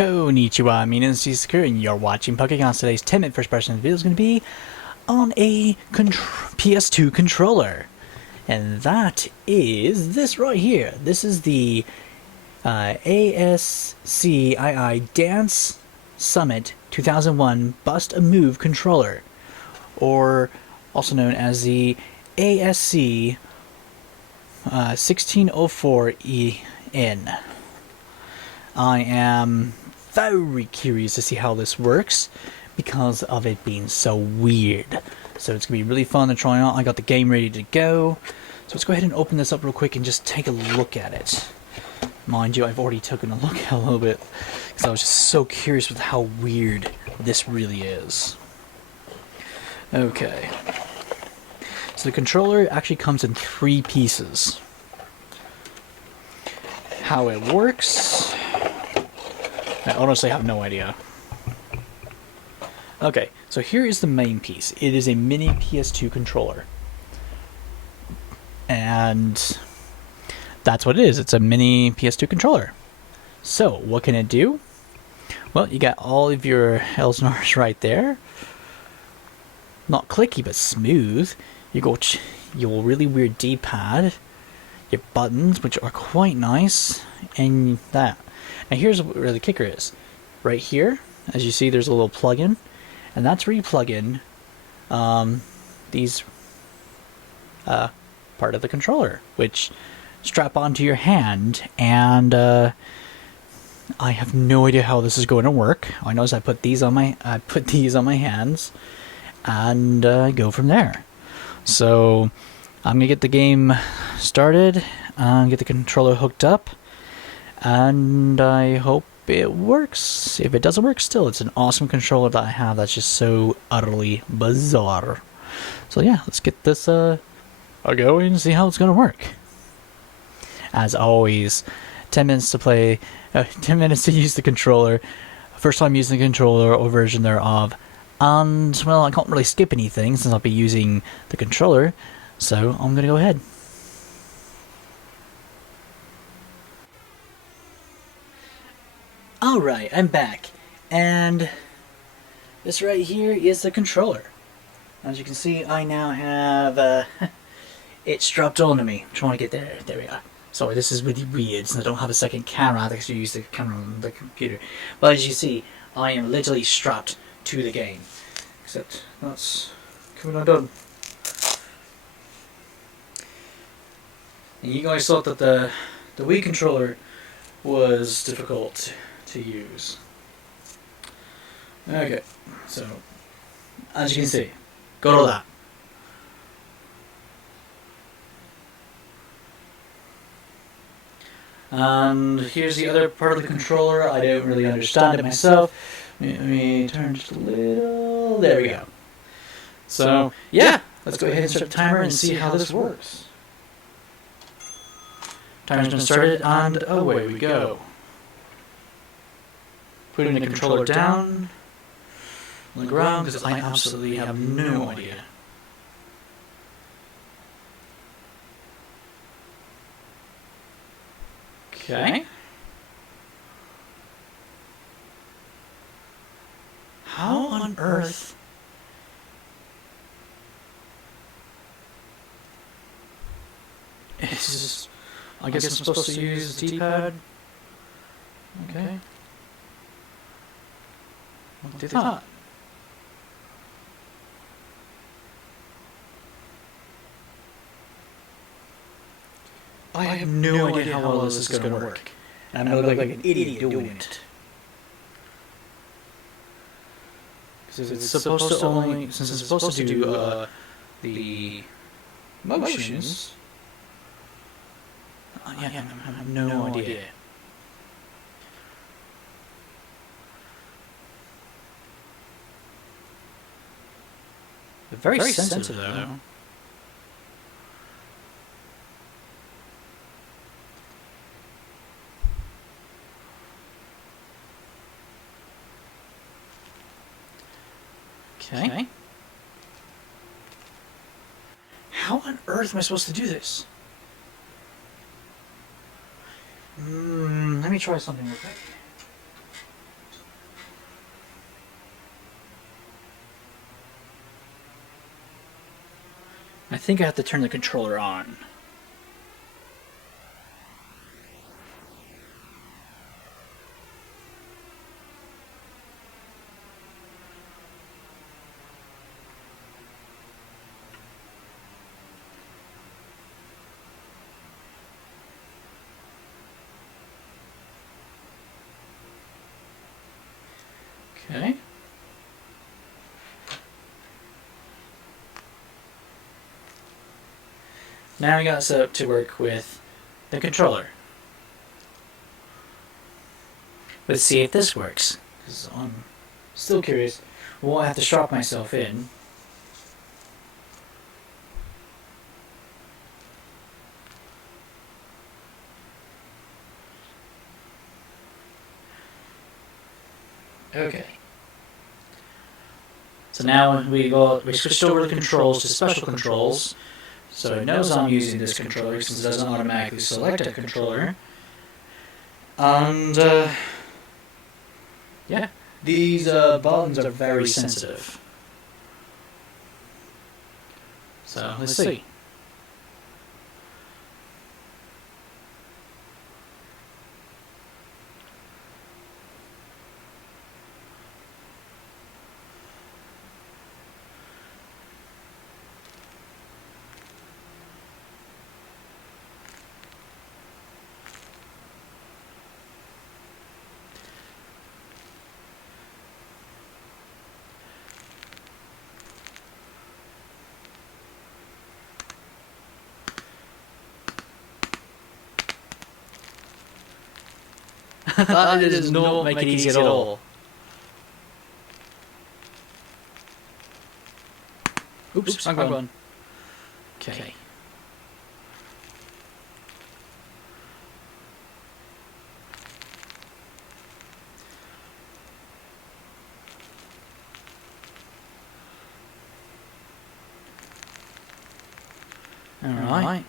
Konnichiwa, my name is Sakura, and you're watching Pokemon. Today's 10-minute first-person video is going to be on a PS2 controller. And that is this right here. This is the ASCII Dance Summit 2001 Bust a Move controller, or also known as the ASCII 1604EN. I am very curious to see how this works because of it being so weird. So it's going to be really fun to try out. I got the game ready to go. So let's go ahead and open this up real quick and just take a look at it. Mind you, I've already taken a look at it a little bit because I was just so curious with how weird this really is. Okay. So the controller actually comes in 3 pieces. How it works, I honestly have no idea. Okay, so here is the main piece. It is a mini PS2 controller. And that's what it is. It's a mini PS2 controller. So, what can it do? Well, you got all of your L's and R's right there. Not clicky, but smooth. You go your really weird D-pad. Your buttons, which are quite nice. And that. Now here's where the kicker is. Right here, as you see, there's a little plug-in. And that's where you plug in these part of the controller, which strap onto your hand. And I have no idea how this is going to work. I know is I put these on my hands and go from there. So I'm gonna get the game started, get the controller hooked up, and I hope it works. If it doesn't work, still, it's an awesome controller that I have that's just so utterly bizarre. So yeah, let's get this going and see how it's gonna work. As always, 10 minutes to play, 10 minutes to use the controller, first time using the controller or version thereof, and well, I can't really skip anything since I'll be using the controller, so I'm gonna go ahead. Alright, I'm back, and this right here is the controller. As you can see, I now have it strapped onto me. I'm trying to get there. There we are. Sorry, this is really weird since I don't have a second camera. I actually use the camera on the computer. But as you see, I am literally strapped to the game. Except that's coming undone. And you guys thought that the Wii controller was difficult to use. Okay, so as you can see, got all that. And here's the other part of the controller. I don't really understand it myself. Let me turn just a little. There we go. So yeah, let's go ahead and start the timer and see how this works. Timer's been started, and away we go. Putting the controller down on the ground because I absolutely have no idea. Okay. How on earth? It's just, I guess I'm supposed to use the D-pad. Okay. I'll do that. I have no idea how well this is going to work. And I'm going to look like an idiot doing it. Because it's supposed to only, since it's supposed to do the motions. Yeah, I have no idea. Very sensitive though. Okay. How on earth am I supposed to do this? Let me try something real quick. think I have to turn the controller on. Okay. Now we got it set up to work with the controller. Let's see if this works. 'Cause I'm still curious. Well, I have to strap myself in. Okay. So now we switched over the controls to special controls. So it knows I'm using this controller since it doesn't automatically select a controller. And yeah, these buttons are very sensitive. So let's see. That does not make it easy at all. Oops, I'm going. Okay. Alright.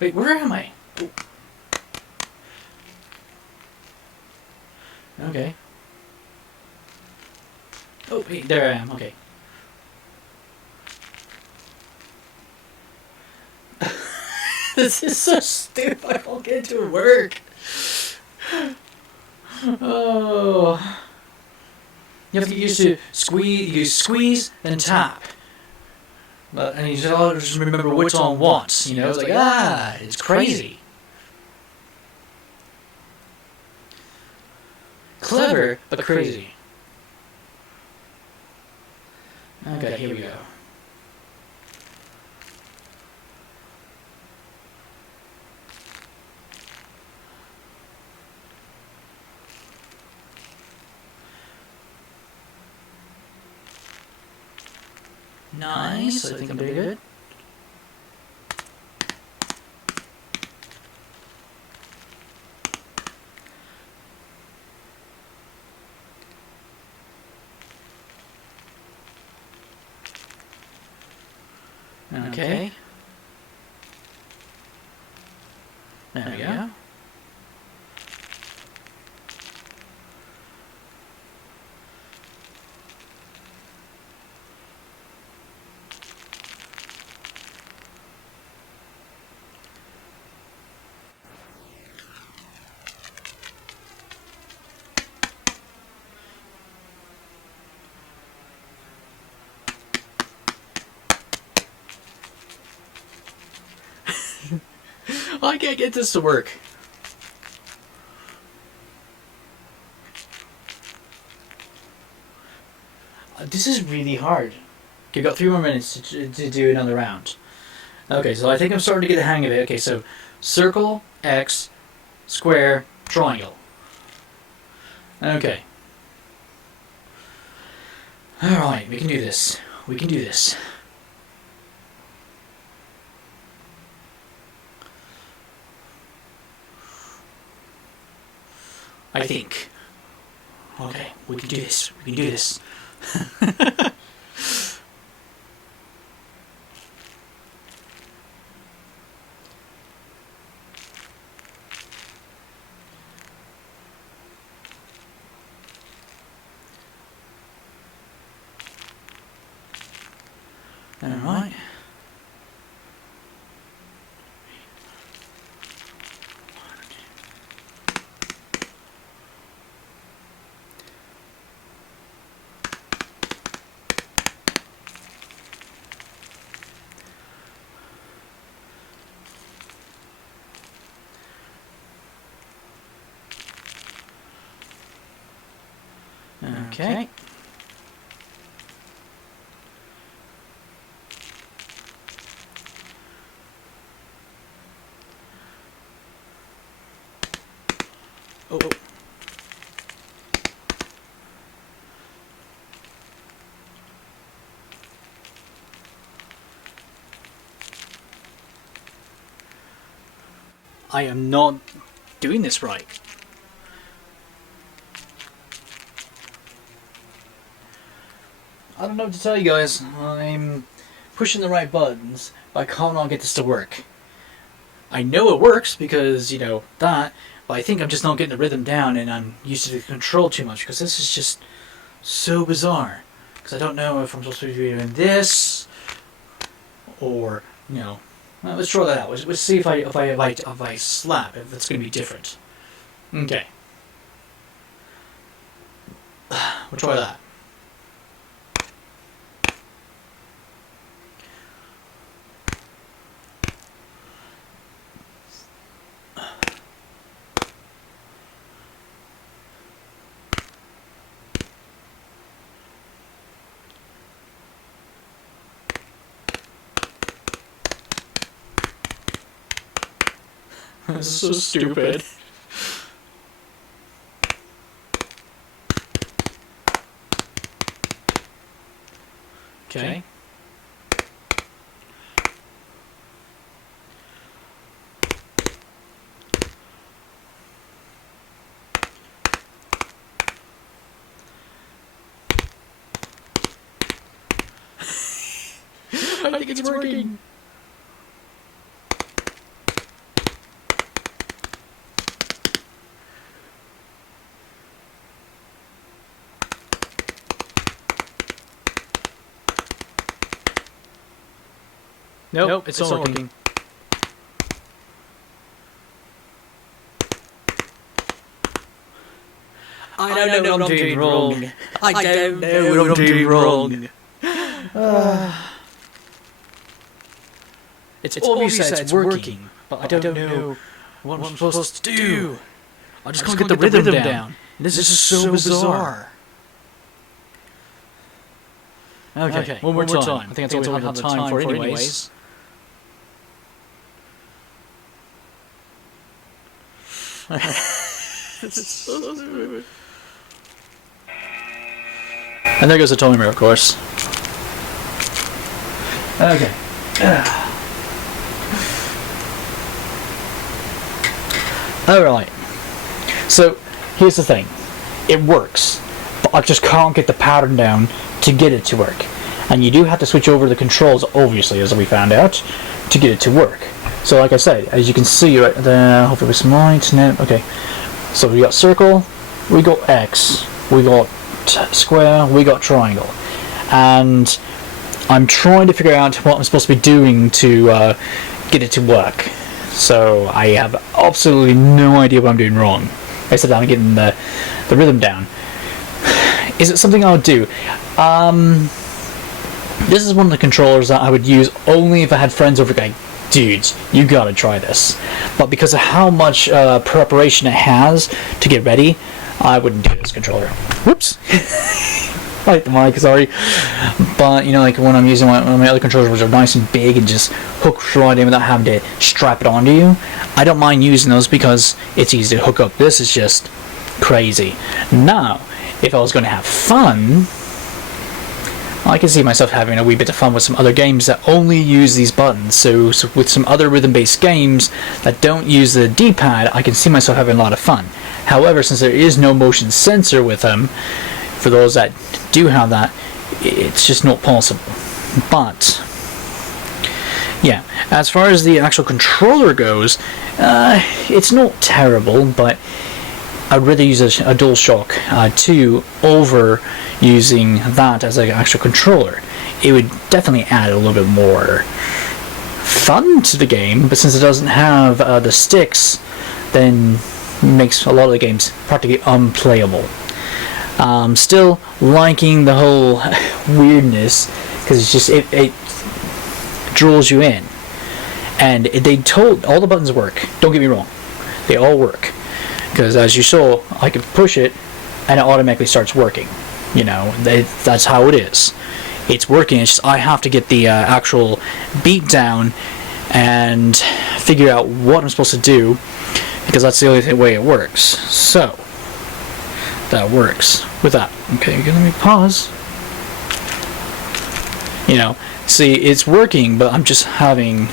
Wait, where am I? Ooh. Okay. Oh, wait, there I am, okay. This is so stupid, I won't get to work. Oh. You have to use squeeze, then tap. And you just remember which one once, you know, it's like, it's crazy. Clever, but crazy. Okay, here we go. Nice, I think I'm doing good. Okay. There we go. I can't get this to work. This is really hard. Okay, got 3 more minutes to do another round. Okay, so I think I'm starting to get the hang of it. Okay, so circle, X, square, triangle. Okay. Alright, we can do this. We can do this. I think. Okay, we can do this. We can do this. Alright. Okay. Oh. I am not doing this right. I don't know what to tell you guys. I'm pushing the right buttons, but I can't not get this to work. I know it works because, you know, that, but I think I'm just not getting the rhythm down and I'm used to the control too much because this is just so bizarre. Because I don't know if I'm supposed to be doing this or, you know, well, let's try that out. Let's see if I slap, if it's going to be different. Okay. We'll try that. This is so stupid. Okay. I think it's working. Nope, it's not working. I don't know what I'm doing wrong. I don't know what I'm doing wrong. It's obvious that it's working, but I don't know what I'm supposed to do. I just can't get the rhythm down. This is so bizarre. Okay, one more time. I think that's all we have time for anyways. And there goes the timer, of course. Okay. Alright. So, here's the thing. It works, but I just can't get the pattern down to get it to work. And you do have to switch over the controls, obviously, as we found out, to get it to work. So like I said, as you can see right there, hopefully it's light, no, okay. So we got circle, we got X, we got square, we got triangle. And I'm trying to figure out what I'm supposed to be doing to get it to work. So I have absolutely no idea what I'm doing wrong. Except I'm getting the rhythm down. Is it something I would do? This is one of the controllers that I would use only if I had friends over going, dudes, you gotta try this. But because of how much preparation it has to get ready, I wouldn't do this controller. Whoops. I hit the mic, sorry. But, you know, like when I'm using one of my other controllers, which are nice and big and just hook right in without having to strap it onto you, I don't mind using those because it's easy to hook up. This is just crazy. Now, if I was going to have fun, I can see myself having a wee bit of fun with some other games that only use these buttons. So with some other rhythm-based games that don't use the D-pad, I can see myself having a lot of fun. However, since there is no motion sensor with them, for those that do have that, it's just not possible. But yeah, as far as the actual controller goes, it's not terrible, but I'd rather use a DualShock 2 over using that as an actual controller. It would definitely add a little bit more fun to the game, but since it doesn't have the sticks, then it makes a lot of the games practically unplayable. Still liking the whole weirdness, because it's just it draws you in, and they told all the buttons work. Don't get me wrong, they all work, because as you saw, I could push it and it automatically starts working. You know, that's how it is. It's working. It's just I have to get the actual beat down and figure out what I'm supposed to do, because that's the only way it works. So that works with that. Okay, let me pause. You know, see, it's working, but I'm just having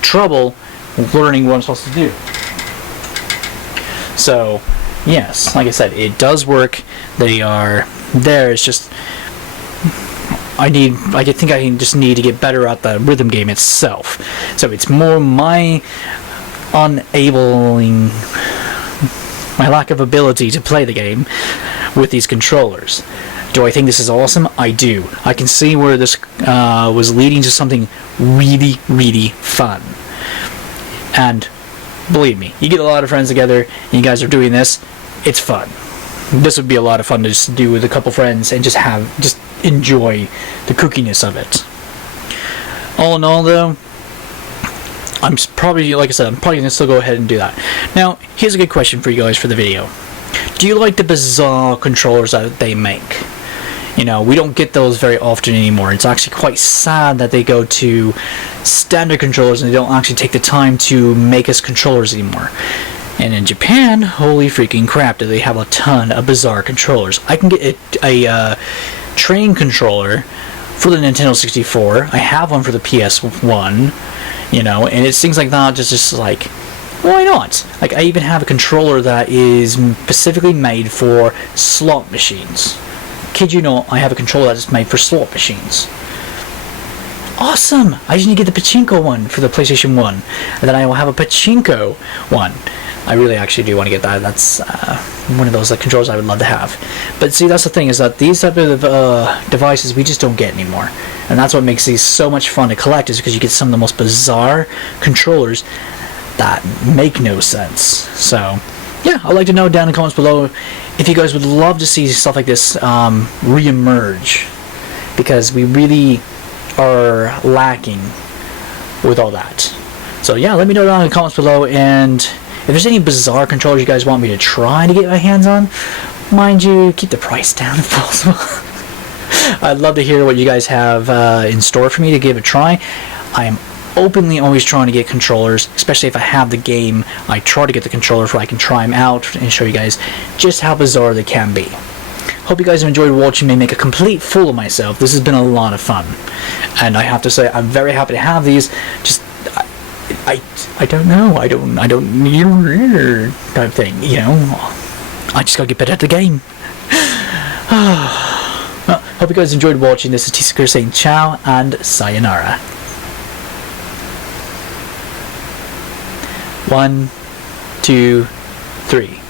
trouble learning what I'm supposed to do. So yes, like I said, it does work. They are there. It's just I think I just need to get better at the rhythm game itself. So it's more my my lack of ability to play the game with these controllers. Do I think this is awesome? I do. I can see where this was leading to something really, really fun. And believe me, you get a lot of friends together and you guys are doing this, it's fun. This would be a lot of fun to just do with a couple friends and just enjoy the kookiness of it. All in all, though, I'm probably, like I said, I'm probably going to still go ahead and do that. Now, here's a good question for you guys for the video. Do you like the bizarre controllers that they make? You know, we don't get those very often anymore. It's actually quite sad that they go to standard controllers and they don't actually take the time to make us controllers anymore. And in Japan, holy freaking crap, do they have a ton of bizarre controllers. I can get a train controller for the Nintendo 64. I have one for the PS1, you know, and it's things like that, just like, why not? Like, I even have a controller that is specifically made for slot machines. Kid you not, I have a controller that's made for slot machines. Awesome! I just need to get the pachinko one for the PlayStation 1, and then I will have a pachinko one. I really actually do want to get that. That's one of those controllers I would love to have. But see, that's the thing, is that these type of devices we just don't get anymore. And that's what makes these so much fun to collect, is because you get some of the most bizarre controllers that make no sense. So, yeah, I'd like to know down in the comments below if you guys would love to see stuff like this re-emerge. Because we really are lacking with all that. So, yeah, let me know down in the comments below, and if there's any bizarre controllers you guys want me to try to get my hands on, mind you, keep the price down if possible. I'd love to hear what you guys have in store for me to give a try. I am openly always trying to get controllers, especially if I have the game. I try to get the controller so I can try them out and show you guys just how bizarre they can be. Hope you guys have enjoyed watching me make a complete fool of myself. This has been a lot of fun. And I have to say, I'm very happy to have these. Just I don't know. I don't type thing, you know. I just gotta get better at the game. Well, hope you guys enjoyed watching. This is T-Secure saying ciao and sayonara. 1, 2, 3.